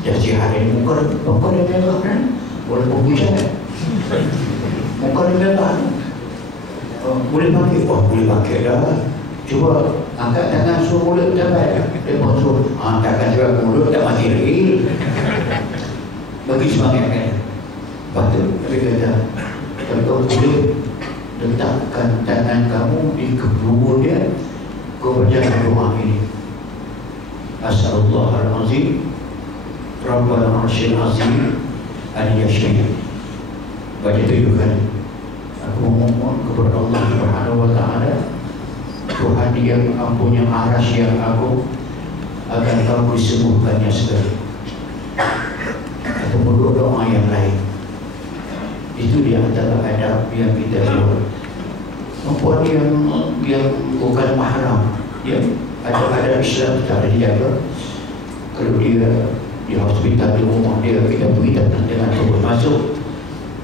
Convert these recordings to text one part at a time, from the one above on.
Dah sihat ini muka dia merah kan? Walaupun hujan muka dia merah. Boleh pakai? Wah, boleh pakai dah. Cuba angkat tangan suruh mulut dapat. Dia pun suruh angkatkan juga mulut tak mati lagi. Bagi semangat kan. Patut tapi kata kalau boleh letakkan tangan kamu di keburu dia, kau baca doa ini. As'alullahal-azim Rabbal arsyil azim an yashfi. Baca itu kan. Aku memohon kepada Allah Subhanahu wa taala, Tuhan yang punya arasy yang agung, agar kamu disembuhkannya segera. Atau berdoa yang lain. Itu di antara adab yang kita buat. Perempuan yang bukan mahram, ya, ada Islam kita ada dijaga. Kalau dia di hospital di rumah dia, kita beritahu dengan turut masuk.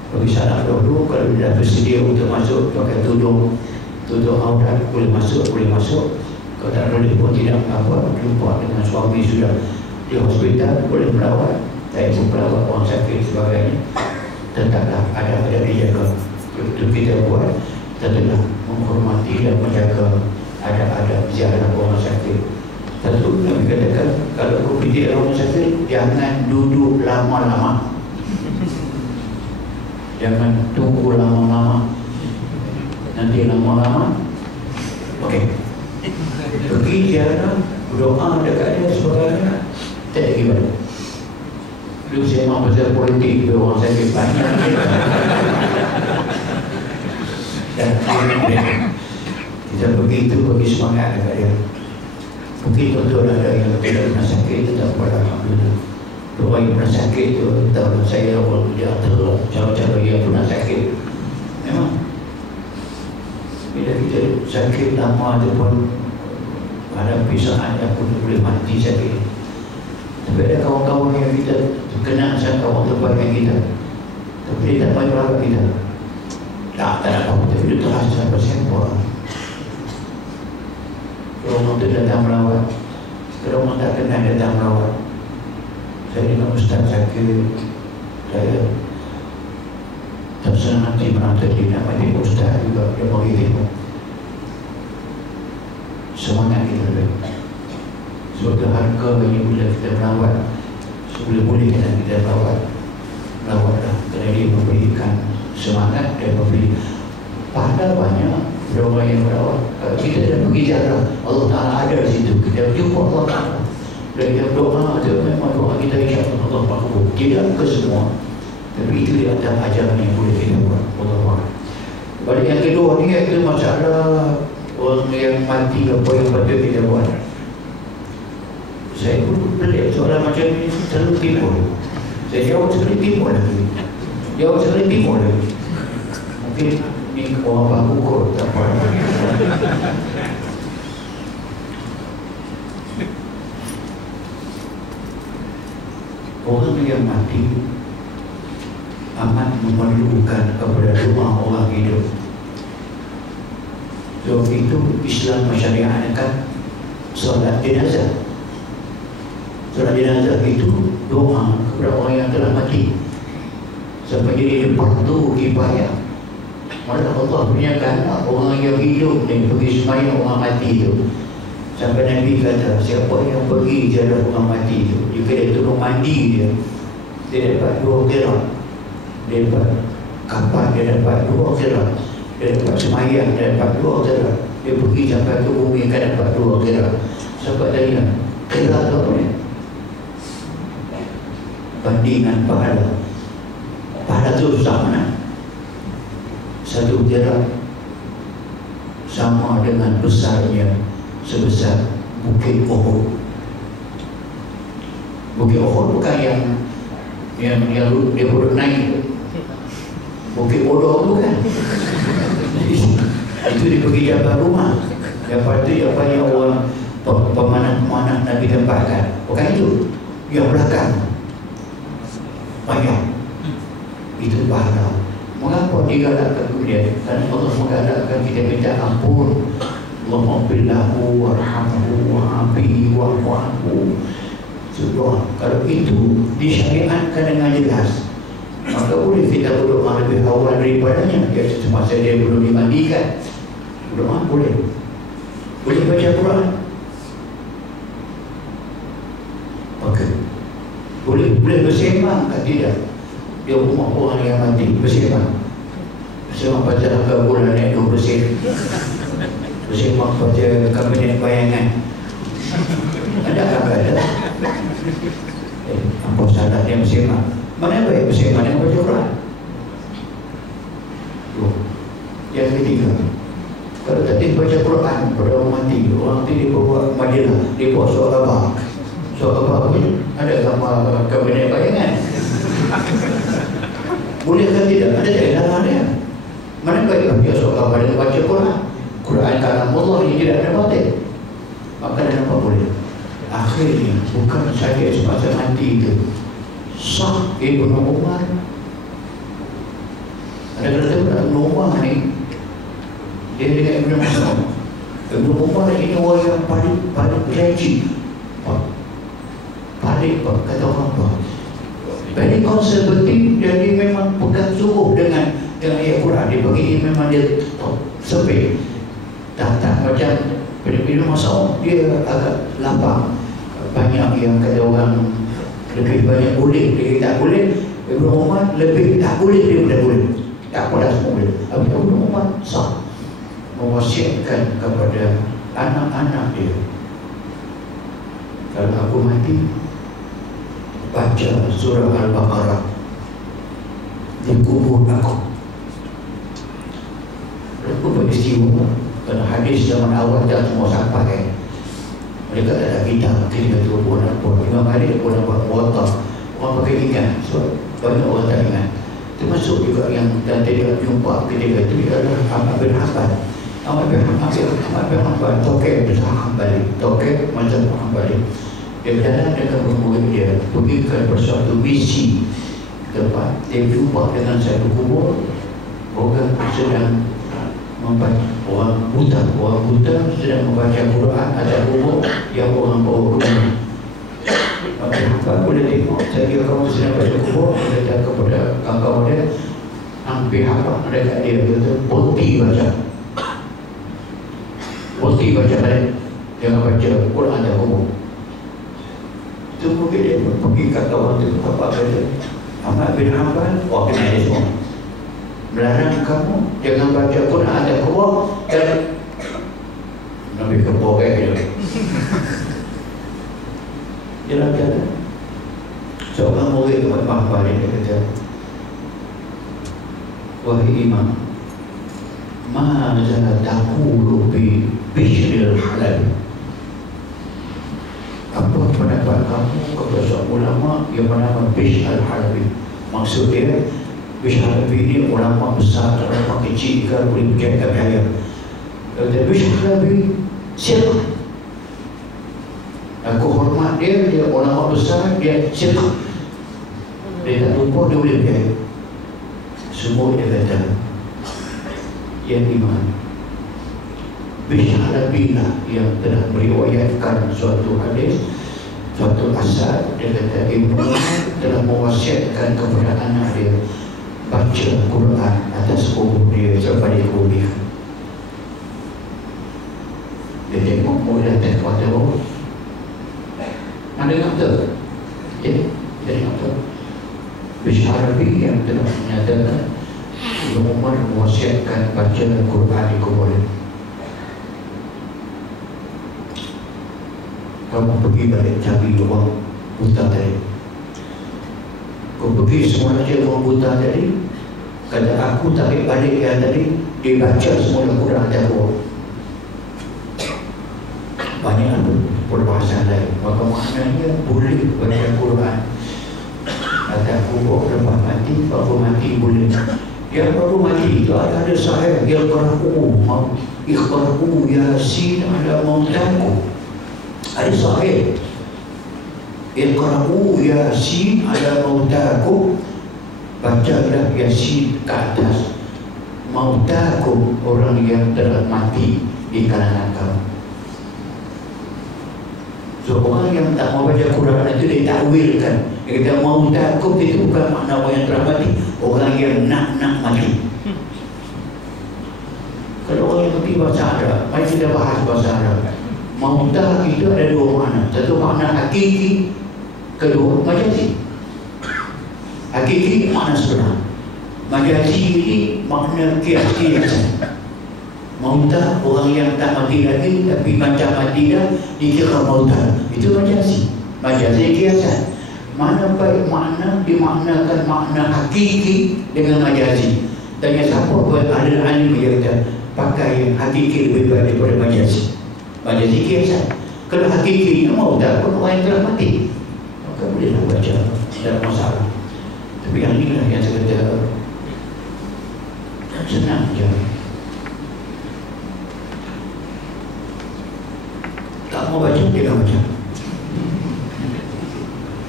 Bagi salah dulu, kalau dia bersedia untuk masuk pakai tudung aurat, boleh masuk. Kalau tak boleh pun tidak apa, jumpa dengan suami sudah di hospital, boleh melawat, tak ibu melawat orang sakit sebagainya. Tetaplah ada dijaga. Itu kita buat, tetaplah menghormati dan menjaga ada ziarah orang sakit. Tentu kami katakan, kalau kau pergi orang sakit, jangan duduk lama-lama. Jangan tunggu lama-lama. Nanti lama-lama, okey, pergi ziarah, berdoa dekat dia sebagainya, tak lagi balik. Dulu saya memang pasal politik, dia orang sakit banyak. Dan kita begitu bagi semangat dekat dia. Mungkin tuan-tuan ada yang tidak pernah sakit, tetap pada alhamdulillah. Doa yang pernah sakit tu, tahu saya orang jatuh, cara-cara yang pernah sakit. Memang bila kita sakit lama tu pun ada saat yang pun boleh mati sakit. Tapi ada kawan-kawan yang kita kena sama kawan terbaik kita, tapi dia tak mahu merawat kita. Tak ada apa-apa, tapi dia terasa bersempur. Kalau orang tu datang merawat, kalau orang tak kenal datang merawat. Saya dengan Ustaz sakit, saya tak senang nanti menantu dia nak mati Ustaz juga, dia mau hidup. Semangat kita lebih. Sebab harga ini bila kita merawat, boleh-boleh kita merawatlah. Kerana dia memberikan semangat dan memberi pahala banyak. Berapa yang merawat. Kalau kita dah pergi jalan, Allah Ta'ala ada di situ. Kita jumpa Allah Ta'ala. Dan kita berdoa, memang doa kita insyaAllah Allah makbul. Tidak ke semua, tapi itu di antara ajaran yang boleh kita buat. Allah. Balik yang kedua ni, itu masalah orang yang mati, apa yang patut kita buat. Saya pun pelik soalan macam ni selalu timbul. Saya jawab sekali timbul lagi. Mungkin ni orang baku kot, tak apa. Orang yang mati amat memerlukan kepada doa orang hidup. Sebab itu Islam mensyariatkan solat jenazah. Solat jenazah itu doa kepada orang yang telah mati sampai jadi fardu kifayah. Malah Allah punyakan orang yang hidup dan pergi sembahyang orang mati itu. Sampai Nabi kata, siapa yang pergi jalan orang mati itu, jika dia turun mandi dia dapat 2 qirat. Dia dapat kapan, dia dapat 2 qirat. Dia dapat sembahyang, dia dapat 2 qirat. Dia pergi sampai ke bumi kan dapat 2 qirat. Sampai tanya, qirat apa ni? Bandingan pahala. Pahala tu susah mana? 1 qirat sama dengan besarnya sebesar Bukit Uhud. Bukit Uhud bukan yang dia boleh naik. Bukit Uhud tu kan. Itu dia pergi jaga rumah. Lepas tu dia banyak orang pemanah-pemanah Nabi tempatkan. Bukan itu. Yang belakang banyak. Itu pahala. Mengapa digalakkan kemudian? Kerana Allah menggalakkan kita minta ampun. Allahumma billahu warhamhu wa'afihi wa'fu. Doa. Kalau itu disyariatkan dengan jelas, maka boleh kita berdoa lebih awal daripadanya. Iaitu semasa dia belum dimandikan, doa boleh. Boleh baca Quran. Okey. Boleh bersembang ke tidak? Dia rumah orang yang mati bersembang. Bersembang baca Al-Quran ayat 20. Bersembang baca kabinet bayangan. Ada apa ada? Apa salah dia bersembang? Mana baik bersembang yang baca Quran? Yang ketiga, kalau tadi baca Quran pada orang mati, orang tu dia bawa Madinah, dia bawa surat khabar. Surat khabar ni ada gambar kabinet bayangan. Boleh ke tidak? Ada tak dalam dia? Mana baik baca surat khabar dengan baca Quran? Quran kalam Allah yang tidak ada batil. Maka kenapa boleh? Akhirnya bukan saja semasa mati itu sah Ibn Umar. Ada kata Ibn Umar ni dia dengan Ibn Mas'ud. Ibn Umar ini orang yang paling janji, paling kata orang apa, very konservatif. Jadi memang pegang sungguh dengan ayat Quran. Dia bagi memang dia sepik. Tak macam Ibn Mas'ud, dia agak lapang. Banyak yang kata orang lebih banyak boleh, dia tak boleh. Ibn Umar lebih tak boleh daripada boleh. Tak boleh semua boleh. Tapi Ibn Umar sah mewasiatkan kepada anak-anak dia, kalau aku mati, baca surah Al-Baqarah di kubur aku. Aku beristimewa kerana hadis zaman awal dah semua sampai. Mereka tak ada kitab, kita pun nak buat. Imam Malik pun nak buat muwatta. Orang pakai ingat, so banyak orang tak ingat. Termasuk juga yang dan tidak jumpa ketika itu adalah Ahmad bin Hanbal. Ahmad bin Hanbal tokek besar Hanbali, tokek macam Hanbali. Dia berjalan dengan murid dia pergi ke suatu misi tempat dia jumpa dengan satu kubur. Orang sedang membaca, orang buta sedang membaca Quran. Ada kubur yang orang bawa kubur. Maka boleh tengok, saya kira kamu sedang baca kubur, dia kata kepada kawan-kawan dia, hampir apa dekat dia, dia kata putih baca balik, jangan baca Quran ada kubur. Itu mungkin dia pergi kat kawan tu, apa kata Ahmad bin Hanbal, wah kena dia semua melarang kamu jangan baca Quran ada kubur. Dan Nabi kubur kayak dia jalan-jalan. Seorang murid Imam Ahmad dia kata, wahai imam, maza taqulu bi Bishril Halabi, apa pendapat kamu kepada seorang ulama yang bernama Bishr al-Halabi? Maksud dia, Bishr al-Halabi ini ulama besar, ulama kecil ke boleh berjaya berjaya. Kata Bishr al-Halabi siapa? Aku hormat dia ulama besar, dia siapa? Dia tak lupa, dia boleh berjaya. Semua dia kata, ya imam, Bishr al-Halabi lah yang telah meriwayatkan suatu hadis, suatu asar. Dia kata Ibn telah mewasiatkan kepada anak dia baca Quran atas kubur dia sampai dia kubur. Dia tengok murid atas kata bawah, ada kata, dia kata Bishr al-Halabi yang telah menyatakan Ibn Umar mewasiatkan baca Quran di kubur. Kamu pergi balik cari orang buta tadi. Kau pergi semua aja orang buta tadi. Kata aku tarik balik yang tadi, dia baca semua Quran dan Quran. Banyak perbahasan lain. Maka maknanya boleh baca Quran. Kata aku lepas mati, baru mati boleh. Yang baru mati itu ada sahih yang iqra'u Yasin ala mautakum. Ada sahih, iqra'u Yasin ala mautakum, bacalah Yasin ke atas mautakum, orang yang telah mati di kalangan kamu. So orang yang tak mau baca Quran itu dia takwilkan. Dia kata mau takut itu bukan makna orang yang telah mati, orang yang nak mati. Kalau orang yang mengerti bahasa Arab, mari kita bahas bahasa Arab. Mautah itu ada dua makna. Satu makna hakiki, kedua majazi. Hakiki makna sebenar, majazi ini makna kiasan. Mautah orang yang tak mati lagi tapi macam mati dah dikira mautah, itu majazi. Majazi kiasan. Mana baik makna dimaknakan makna hakiki dengan majazi. Tanya siapa buat ahli alim yang kata pakai hakiki lebih baik daripada majazi. Majazi kiasan. Kalau hakikinya mautah pun orang yang telah mati, maka bolehlah baca, tidak masalah. Tapi yang inilah yang saya kata senang je. Tak mau baca, dia tak baca.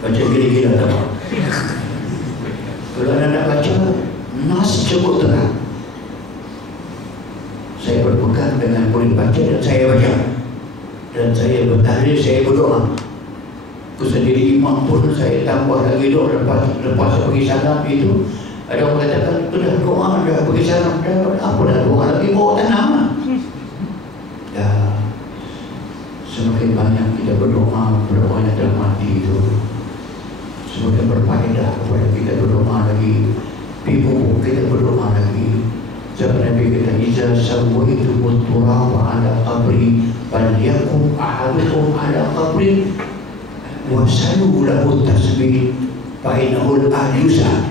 Baca gila-gila tak mau. Kalau anda nak baca, nas cukup terang. Saya berpegang dengan boleh baca dan saya baca. Dan saya bertahlil, saya berdoa. Aku sendiri imam pun saya tambah lagi doa lepas pergi salam itu. Ada orang katakan, sudah doa, dah pergi salam, dah apa dah doa lagi, bawa tanam. Dah semakin banyak kita berdoa yang telah mati itu, semakin berfaedah kepada kita berdoa lagi. Ibu kita berdoa lagi. Sebab Nabi kata, "Iza sawaitu turaba ala qabri, bal yakum ahadukum ala qabri, wasalu lahu tasbih, fa'inahul ahyusa."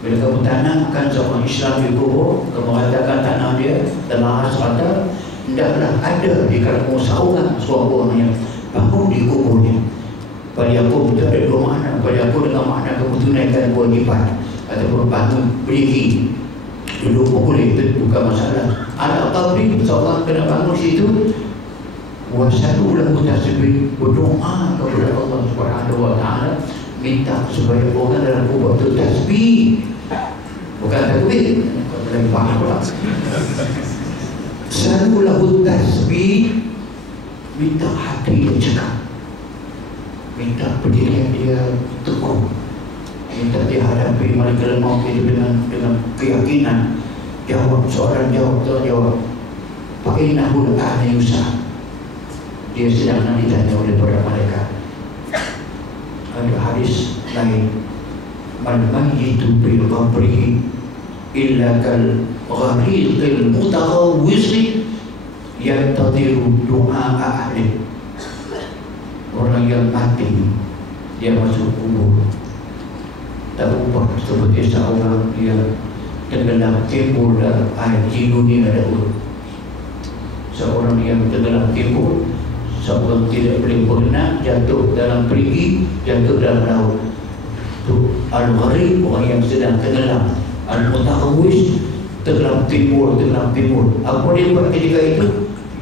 Bila kamu tanamkan seorang Islam di kubur, kamu mengatakan tanah dia telah rata, hendaklah ada di kalangan seorang yang bangun di kuburnya. Pada aku itu ada dua makna. Pada aku dengan makna kamu tunaikan kewajipan ataupun bangun berdiri dulu boleh, itu bukan masalah. Ala qabri, seorang kena bangun situ, wasalu lahu tasbih, berdoa kepada Allah Subhanahu wa taala, minta supaya orang dalam kubur itu tasbih, bukan takbir. Kau boleh faham pula. Salu lahu tasbih, minta hati dia cekap, minta pendirian dia teguh, minta dia hadapi malaikat maut itu dengan keyakinan. Jawab soalan, jawab. Fa'inahul ahyusa, dia sedang nanti ditanya oleh para malaikat. Ada hadis lain, man mayyitu bil qabrihi illa kal ghariqil mutaghawwisi yantadiru du'a ahli. Orang yang mati dia masuk kubur, tak ubah seperti seorang dia tenggelam timbul dalam air jinunya ada urut. Seorang yang tenggelam timbul, seorang tidak boleh berenang, jatuh dalam perigi, jatuh dalam laut. Itu al-gharib, orang yang sedang tenggelam. Al-mutaghawwis, tenggelam timbul. Apa dia buat ketika itu?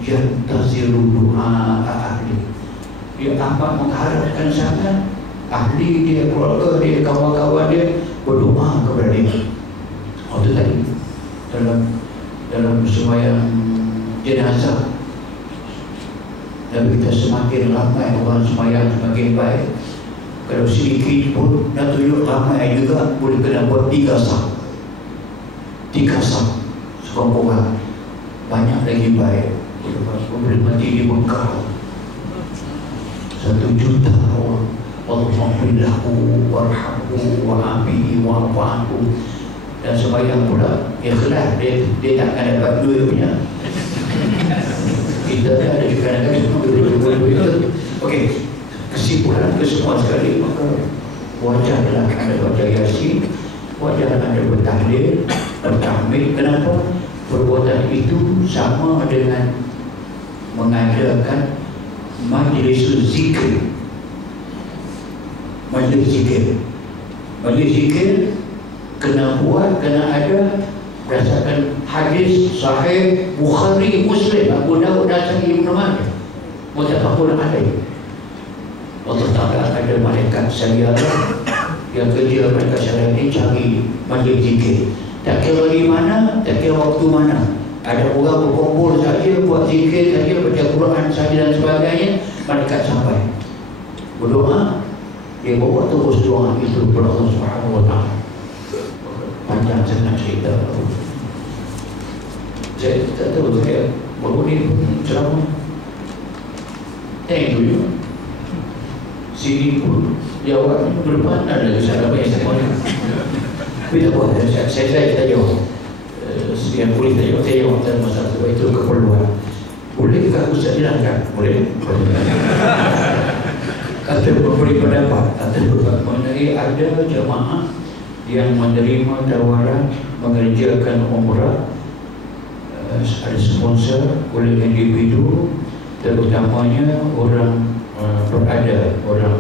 Yantaziru du'a ahli. Dia amat mengharapkan sangat ahli dia, keluarga dia, kawan-kawan dia berdoa kepada dia. Itu tadi dalam sembahyang jenazah, Nabi kita semakin ramai orang sembahyang semakin baik. Kalau sedikit pun nak tunjuk ramai juga, boleh kena buat 3 saf sekumpulan, banyak lagi baik. Boleh mati di Mekah 1 juta orang. Allahumma warhamhu wa'afihi wa'afu. Dan sembahyang pula ikhlas, dia tak akan dapat duit punya. Kita ada juga semua duit. Okey, kesimpulan kesemua sekali, maka wajah adalah anda baca Yasin, wajah anda bertahlil, bertahmid. Kenapa? Perbuatan itu sama dengan mengadakan majlis zikir. Majlis zikir kena buat, kena ada berdasarkan hadis sahih Bukhari, Muslim, Abu Dawud dan Ibn Majah, muttafaqun alaih. Allah Ta'ala ada malaikat sayyarah yang kerja mereka syariat ini cari majlis zikir. Tak kira di mana, tak kira waktu mana. Ada orang berkumpul saja, buat zikir saja, baca Quran saja dan sebagainya. malaikat sampai berdoa, dia bawa terus doa itu kepada Allah Subhanahu Wa Taala. Panjang sangat cerita. Saya tak tahu, saya baru ni pun ceramah. Tengok dulu. Sini pun jawab ke depan ada salah apa yang saya mahu. Tapi tak apa, saya tak jawab. Yang boleh tak jawab, saya jawab dalam masa itu keperluan. Boleh ke Ustaz jelaskan? Boleh. Kata memberi pendapat, mengenai ada jemaah yang menerima tawaran mengerjakan umrah, ada sponsor oleh individu, terutamanya orang berada, orang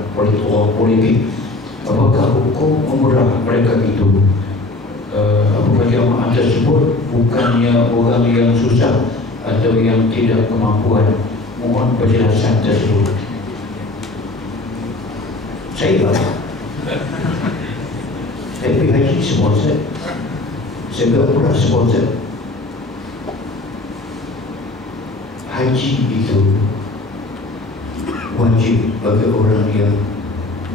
politik. Apakah hukum umrah mereka itu? Apakah jemaah tersebut bukannya orang yang susah atau yang tidak kemampuan? Mohon penjelasan tersebut. Saya pergi haji sponsor, saya pergi umrah sponsor. Haji itu wajib bagi orang yang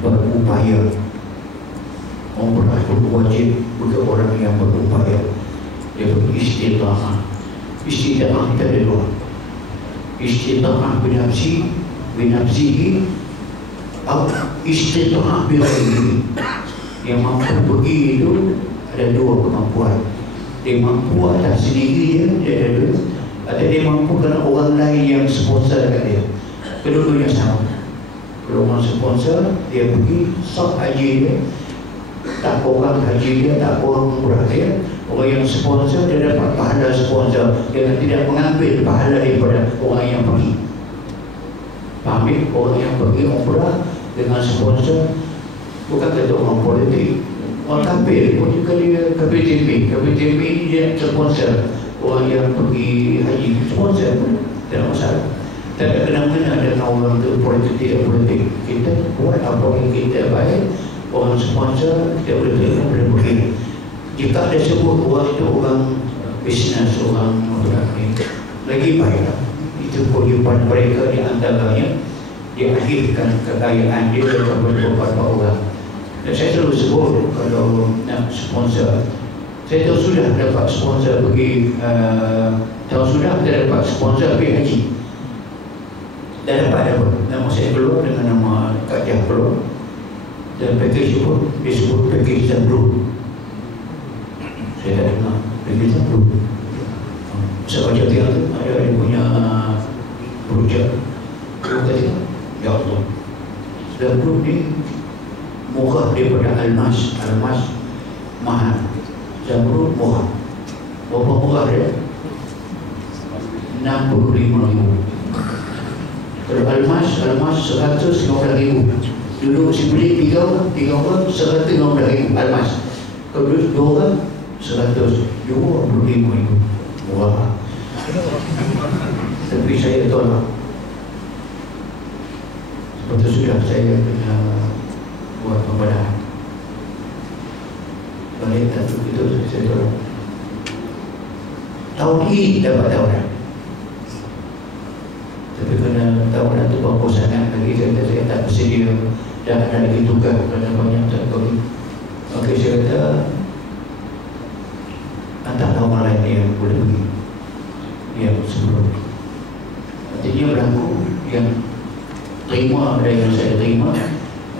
berupaya. Umrah pun wajib bagi orang yang berupaya. Dia beristiqamah. Istiqamah kita ada dua. Istiqamah binafsihi atau istiqamah bighairihi. Yang mampu pergi itu ada dua kemampuan. Dia mampu atas sendiri dia ada dua. Atau dia mampu kerana orang lain yang sponsor kat dia. Kedua-duanya sama. Kalau orang sponsor, dia pergi sah haji dia, tak orang haji dia, tak orang umrah dia. Orang yang sponsor, dia dapat pahala sponsor. Dia tidak mengambil pahala daripada orang yang pergi. Faham ya? Orang yang pergi umrah dengan sponsor, bukan kata orang politik, orang kafir pun juga dia KPTB ini dia sponsor. Orang yang pergi haji sponsor pun tidak masalah. Tak ada kena-kena dengan orang itu politik tidak politik. Kita buat apa yang kita baik. Orang sponsor kita boleh pergi. Jika ada sebut orang itu orang bisnes, orang berani, lagi baiklah. Itu kehidupan mereka di antaranya. Dia akhirkan kekayaan dia kepada beberapa orang. Dan saya selalu sebut kalau nak sponsor, saya tahu sudah dapat sponsor pergi tahu sudah kita dapat sponsor pergi haji. Dan dapat apa? Nama saya keluar dengan nama Kak Jah keluar. Dan package pun disebut package Zamrud. Saya tak dengar package Zamrud. Saya baca tiap tu ada yang punya projek. Dia kata, ya Allah, Zamrud ni murah daripada Almas. Almas mahal, Zamrud murah. Berapa murah dia? 65,000. Kalau Almas 115,000. Dulu si beli 3 orang 115,000 Almas. Kalau dulu 2 orang 125,000. Murah. Tapi saya tolak. Sebab sudah saya kena buat pembadahan. Balik tak itu saya tolak. Tahun ini dapat tawaran. Tapi kerana tawaran itu bagus sangat lagi, saya tak bersedia dan ada lagi tugas kerana banyak tak pergi. Maka saya kata antara orang lain yang boleh pergi yang sebelum. Artinya berlaku yang terima ada yang saya terima,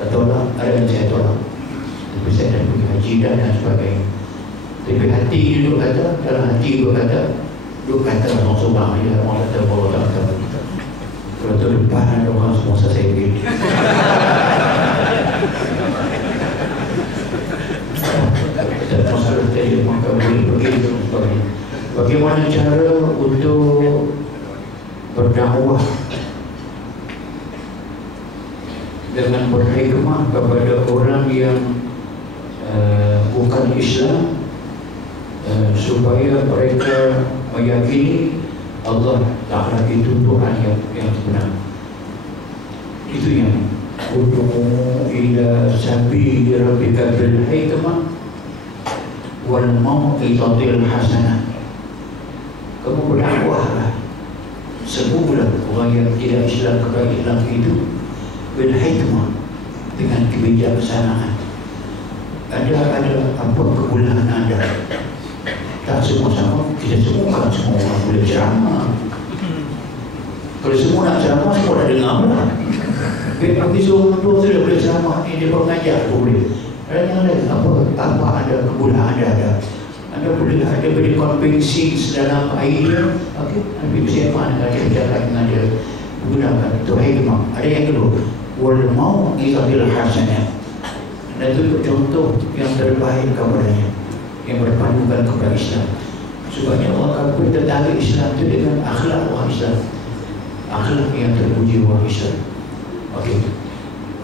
tolak ada yang saya tolak. Tapi saya dah pergi haji dan sebagainya. Tapi hati duduk kata, dalam hati duduk kata orang subang je, orang kata bawa tak kata. Kalau tu depan ada orang sponsor saya pergi. Tak masalah saya maka boleh pergi dan sebagainya. Bagaimana cara untuk berdakwah dengan berhikmah kepada orang yang bukan Islam, supaya mereka meyakini Allah Ta'ala itu Tuhan yang benar. Itu yang ud'u ila sabili rabbika bil hikmah wal mau'izatil hasanah. Kamu berdakwahlah semula orang yang tidak Islam kepada Islam itu bil hikmah, dengan kebijaksanaan. Ada apa kebolehan anda? Tak semua sama, kita semua kan semua orang boleh ceramah. Kalau semua nak ceramah, semua dah dengar lah. Bagi seorang tua tu dia boleh ceramah, dia pengajar boleh. Ada yang lain, apa ada kebolehan ada. Anda boleh ada beri konvensi dalam idea, okey, Nabi siapa nak bercakap dengan dia, gunakan itu hikmah. Ada yang kedua, wal mau izabil hasanah. Dan tunjuk contoh yang terbaik kepadanya, yang berpandukan kepada Islam. Sebabnya orang kafir tertarik Islam itu dengan akhlak orang Islam, akhlak yang terpuji orang Islam. Okey,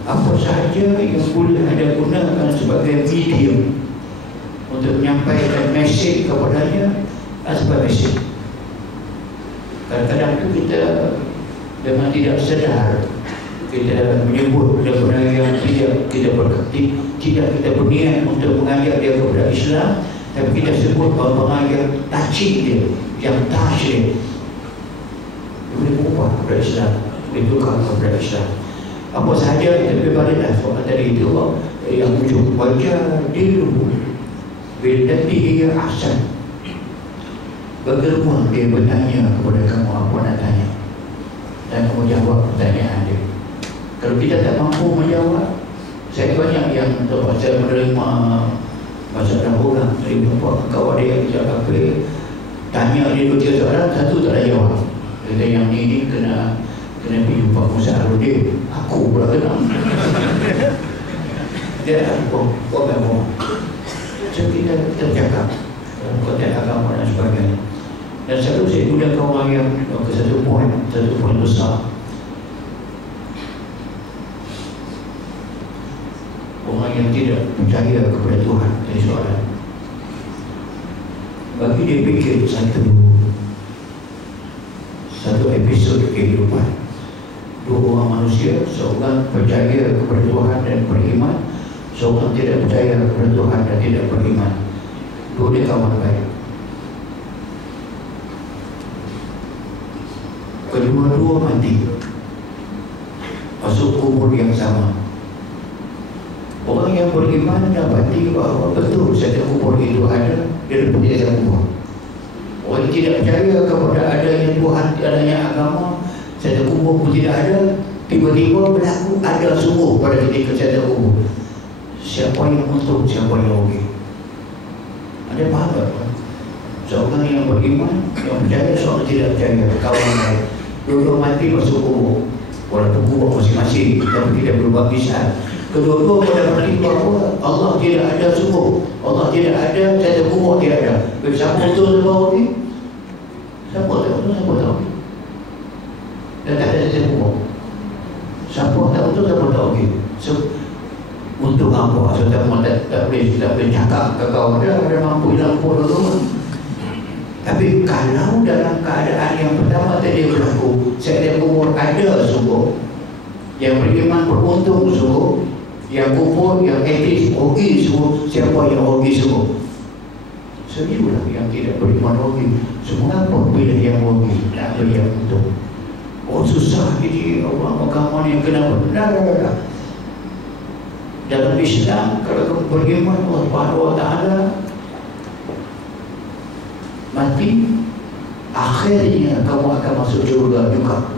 apa sahaja yang boleh anda gunakan sebagai medium untuk menyampaikan mesej kepadanya, sebagai mesej. Kadang-kadang itu kita dengan tidak sedar kita menyebut benda-benda yang tidak kita berniat untuk mengajak dia kepada Islam, tapi kita sebut bahawa mengajak touching dia, yang touch dia, boleh berubah kepada Islam, boleh tukar kepada Islam. Apa sahaja kita berbalik soal tadi itu, yang ujung wajah dulu bidati ia ahsan. Bagaimana dia bertanya kepada kamu apa nak tanya, dan kamu jawab pertanyaan dia. Kalau kita tak mampu menjawab, saya banyak yang terpaksa menerima masalah orang dari kawan dia yang cakap tanya dia 2-3 soalan, satu tak ada jawab. Kata yang ni kena pergi jumpa Musa Harudin, aku pula kena. Dia orang so kita tercakap dalam konteks agama dan sebagainya. Dan selalu saya gunakan orang yang ke satu poin besar. Orang yang tidak percaya kepada Tuhan dari soalan, bagi dia fikir satu episod kehidupan, dua orang manusia, seorang percaya kepada Tuhan dan beriman, seorang tidak percaya kepada Tuhan dan tidak beriman. Dua dia kawan baik. Kedua-dua mati, masuk kubur yang sama. Orang yang beriman dapati bahawa betul satu kubur itu ada, dia dapat dia kubur. Orang yang tidak percaya kepada adanya Tuhan, adanya agama, satu kubur pun tidak ada, tiba-tiba berlaku ada sungguh pada ketika satu kubur. Siapa yang untung, siapa yang rugi? Ada faham tak? Seorang yang beriman, yang percaya, seorang tidak percaya, kawan lain, dua-dua mati masuk kubur. Walaupun kubur masing-masing, tapi tidak berubah pisah. Kedua-dua pada berkata bahawa Allah tidak ada sungguh, Allah tidak ada, satu kubur tidak ada. Siapa betul sebab ini? Siapa tahu? Dan tak ada satu kubur. Siapa tak betul, siapa tahu ini? So, untuk apa? So, tak boleh cakap ke kawan dia, ada mampu dalam kubur tu. Tapi kalau dalam keadaan yang pertama tadi berlaku, setiap kubur ada sungguh, yang beriman beruntung sungguh, yang kubur, yang etis, rugi sungguh, siapa yang rugi sungguh? Sejulah yang tidak beriman rugi. Semua apa bila yang rugi, tak ada yang untung. Oh susah ini orang agama ni, kenapa? Dah. Dalam Islam, kalau kamu beriman Allah Subhanahu Wa Taala, mati, akhirnya kamu akan masuk syurga juga.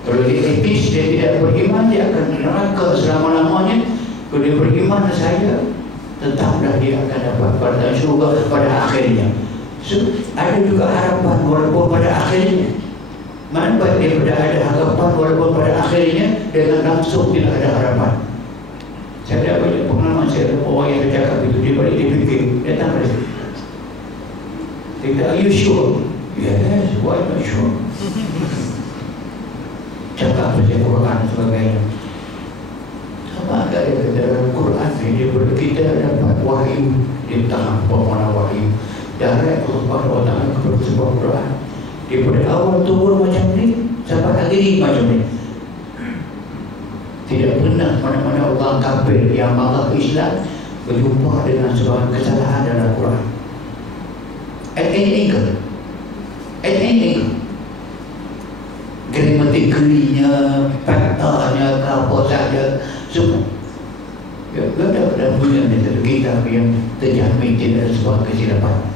Kalau dia etis, dia tidak beriman, dia akan neraka selama-lamanya. Kalau dia beriman saja, tetaplah dia akan dapat pada syurga pada akhirnya. So, ada juga harapan walaupun pada akhirnya. Mana baik daripada ada harapan walaupun pada akhirnya, dengan langsung tidak ada harapan. Saya ada banyak pengalaman, saya ada orang yang bercakap itu, dia balik dia fikir, datang pada saya. Dia kata, are you sure? Yes, why not sure? Cakap baca Quran dan sebagainya. Sama ada dalam Quran ini kita dapat wahyu di tangan pemanah wahyu dari Allah Subhanahu Wa Taala kepada sebuah Quran. Daripada awal turun macam ni sampai akhir macam ni. Tidak pernah mana-mana orang kafir yang mengaku Islam berjumpa dengan sebuah kesalahan dalam Quran. At any angle. dekrinya, faktanya, apa saja, semua. Ya, ada punya metode kita yang terjamin tidak ada sebuah kesilapan.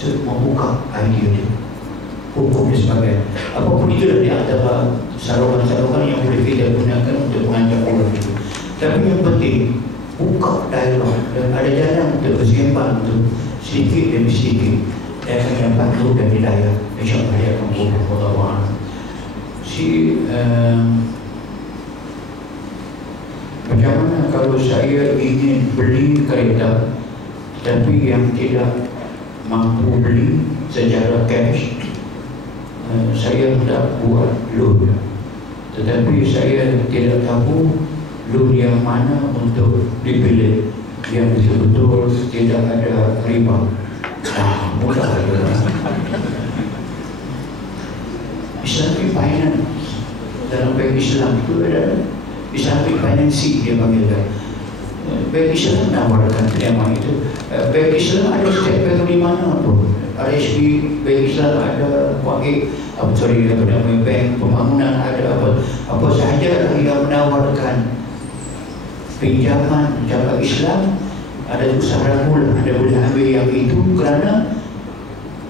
Membuka idea dia, hukum dan sebagainya. Apapun itu di antara saluran-saluran yang boleh kita gunakan untuk mengajak orang itu. Tapi yang penting, buka dialog dan ada jalan untuk bersembang untuk sedikit demi sedikit. Dan yang bantu dan hidayah. InsyaAllah ya Allah. Macam mana kalau saya ingin beli kereta tapi yang tidak mampu beli secara cash, saya hendak buat loan, tetapi saya tidak tahu loan yang mana untuk dipilih yang betul-betul tidak ada riba. Mudah saja. Islamic finance dalam bank Islam itu ada Islamic financing dia panggilkan. Bank Islam menawarkan tema itu. Bank Islam ada setiap bank di mana pun. RSB, Bank Islam ada, bank pembangunan ada, apa sahaja yang menawarkan pinjaman cara Islam, ada usaha mula, ada boleh ambil yang itu kerana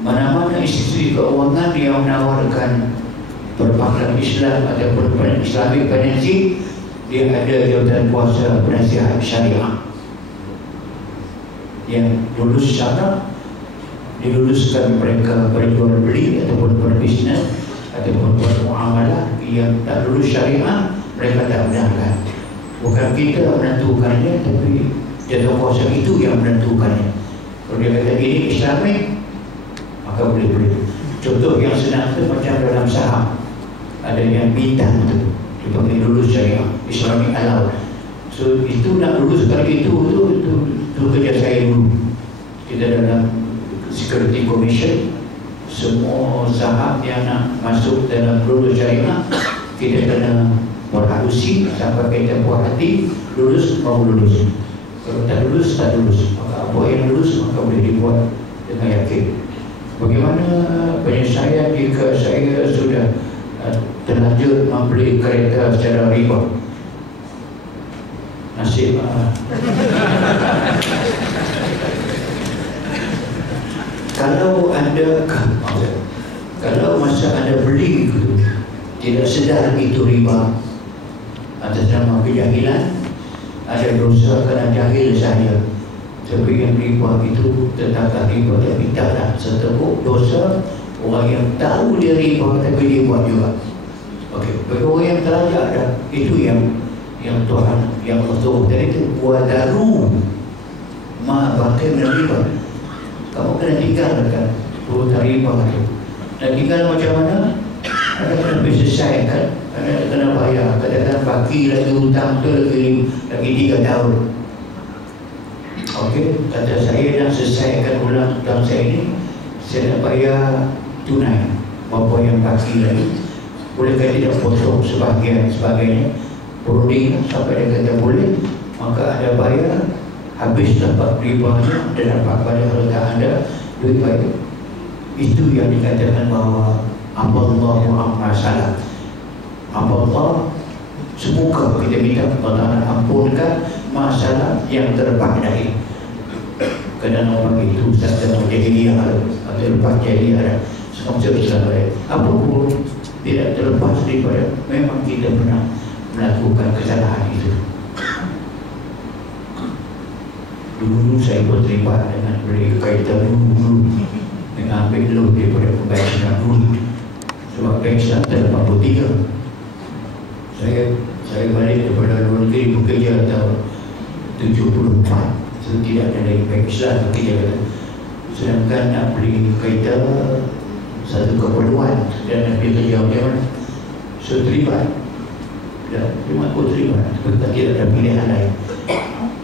mana-mana institusi keuangan yang menawarkan perbankan Islam ataupun Islamic financing, dia ada jawatan kuasa penasihat syariah yang lulus syarat, diluluskan mereka berjual beli ataupun berbisnes ataupun bermuamalah. Yang tak lulus syariah, mereka tak benarkan. Bukan kita menentukannya, tapi jawatan kuasa itu yang menentukannya. Kalau dia kata ini Islamic, maka boleh beli. Contoh yang senang itu macam dalam saham, ada yang bintang tu dipanggil lulus syariah, Islamic allowed. So itu nak lulus kali itu kerja saya dulu. Kita dalam Security Commission, semua saham yang nak masuk dalam lulus syariah kita kena berhalusi sampai kita puas hati, lulus mau lulus. Kalau tak lulus, tak lulus. Maka apa yang lulus maka boleh dibuat dengan yakin. Bagaimana penyelesaian jika saya sudah terlanjur membeli kereta secara riba? Nasib kalau masa anda beli itu tidak sedar itu riba atas nama kejahilan, ada dosa kerana jahil saja. Tapi yang riba itu tetaplah riba, tapi taklah seteguk dosa orang yang tahu dia riba tapi dia buat juga. Okey, bagi orang yang terajak dah, itu yang Tuhan, yang Allah tadi itu wadaru ma bakai riba. Kamu kena tinggalkan perbuatan riba itu. Dan tinggal macam mana? Ada kena selesaikan, ada kena bayar. Katakan baki lagi hutang tu lagi 3 tahun. Okey, kata saya dah selesaikan ulang hutang saya ini, saya nak bayar tunai. Berapa yang baki lagi? Bolehkah tidak potong sebagainya? Perunding sampai dia kata boleh, maka ada bayar, habis dapat ribanya dan dapat pada harta anda duit baik. Itu yang dikatakan bahawa Allahu amma salah. Allah semoga kita minta Allah ampunkan masalah yang terpandai. Kerana orang itu sedang jahiliyah atau lepas jahiliyah, semasa Islam apapun tidak terlepas daripada memang kita pernah melakukan kesalahan itu. Dulu saya berterima dengan beli kereta dulu, dengan ambil loan daripada pembayaran dulu. Sebab pensiun tahun 83, saya balik daripada luar negeri bekerja tahun 74. So tidak ada lagi pensiun bekerja. Sedangkan nak beli kereta satu keperluan dan nak pergi kerja macam mana, so terlibat. Terima terlibat, kita tidak ada pilihan lain.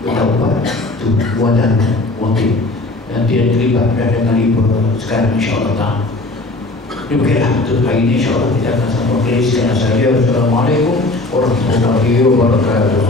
Bertaubat itu buatan mungkin dan tidak terlibat dengan riba sekarang insyaAllah ta'ala. Demikianlah untuk hari ini, insyaAllah kita akan sama kali sekian saja. Assalamualaikum warahmatullahi wabarakatuh.